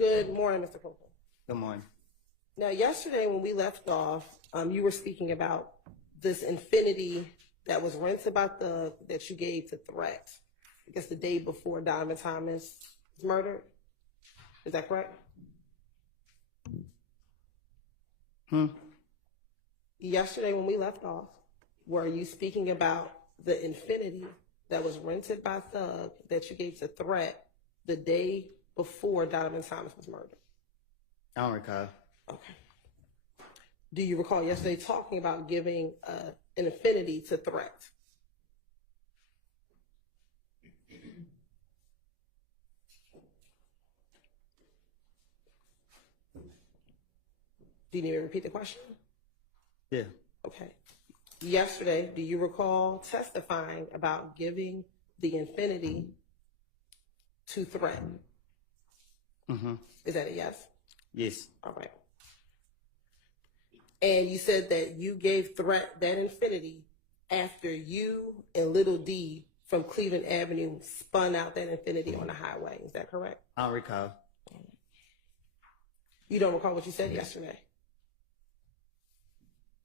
Good morning, Mr. Copeland. Good morning. Now, yesterday when we left off, you were speaking about this Infinity that was rented by Thug that you gave to Threat, I guess the day before Donovan Thomas was murdered. Is that correct? Yesterday when we left off, were you speaking about the Infinity that was rented by Thug that you gave to Threat the day before Donovan Thomas was murdered? I don't recall. Okay. Do you recall yesterday talking about giving an Infinity to Threat? Do you need me to repeat the question? Yeah. Okay. Yesterday, do you recall testifying about giving the Infinity to Threat? Mm-hmm. Is that a yes? Yes. All right. And you said that you gave Threat that Infinity after you and Little D from Cleveland Avenue spun out that Infinity on the highway. Is that correct? I don't recall. You don't recall what you said yesterday?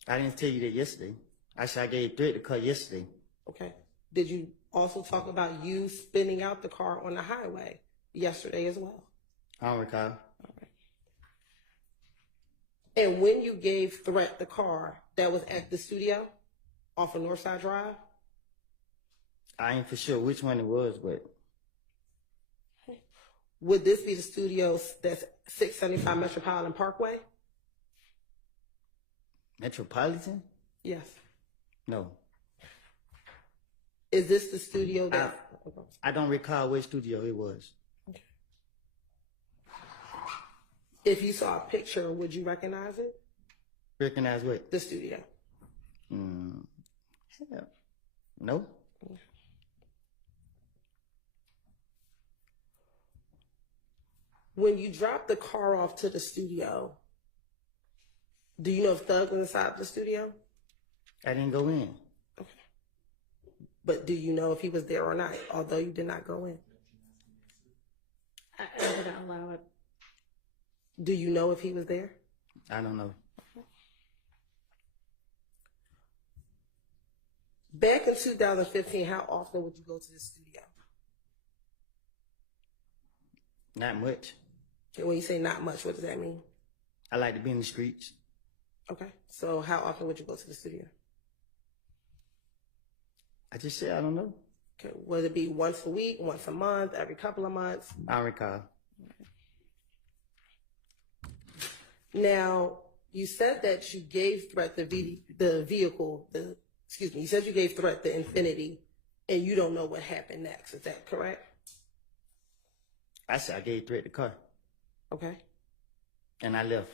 I didn't tell you that yesterday. I said I gave Threat the car yesterday. Okay. Did you also talk about you spinning out the car on the highway yesterday as well? I don't recall. All right. And when you gave Threat the car, that was at the studio off of Northside Drive? I ain't for sure which one it was, but Would this be the studio that's 675 Metropolitan Parkway? Metropolitan? Yes. No. Is this the studio that... I don't recall which studio it was. Okay. If you saw a picture, would you recognize it? Recognize what? The studio. Hell, no. When you dropped the car off to the studio, do you know if Thug was inside the studio? I didn't go in. Okay. But do you know if he was there or not, although you did not go in? I would not allow it. Do you know if he was there? I don't know. Back in 2015, how often would you go to the studio? Not much. And when you say not much, what does that mean? I like to be in the streets. Okay. So how often would you go to the studio? I just said I don't know. Okay. Would it be once a week, once a month, every couple of months? I don't recall. Now, you said that you gave Threat you said you gave Threat the Infinity, and you don't know what happened next. Is that correct? I said I gave Threat the car. Okay. And I left.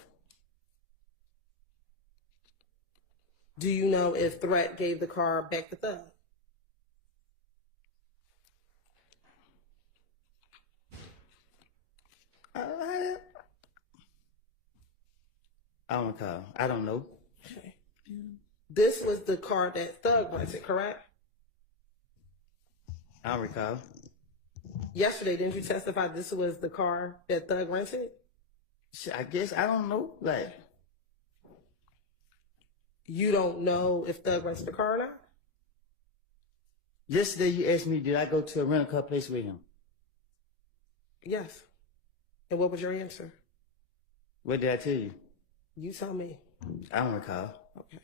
Do you know if Threat gave the car back to Thug? I don't recall. I don't know. Okay. This was the car that Thug rented, correct? I don't recall. Yesterday, didn't you testify this was the car that Thug rented? Shit, I guess I don't know. Like, You don't know if Thug rented the car or not? yesterday you asked me, did I go to a rental car place with him? Yes. And what was your answer? What did I tell you? You tell me. I don't recall. Okay.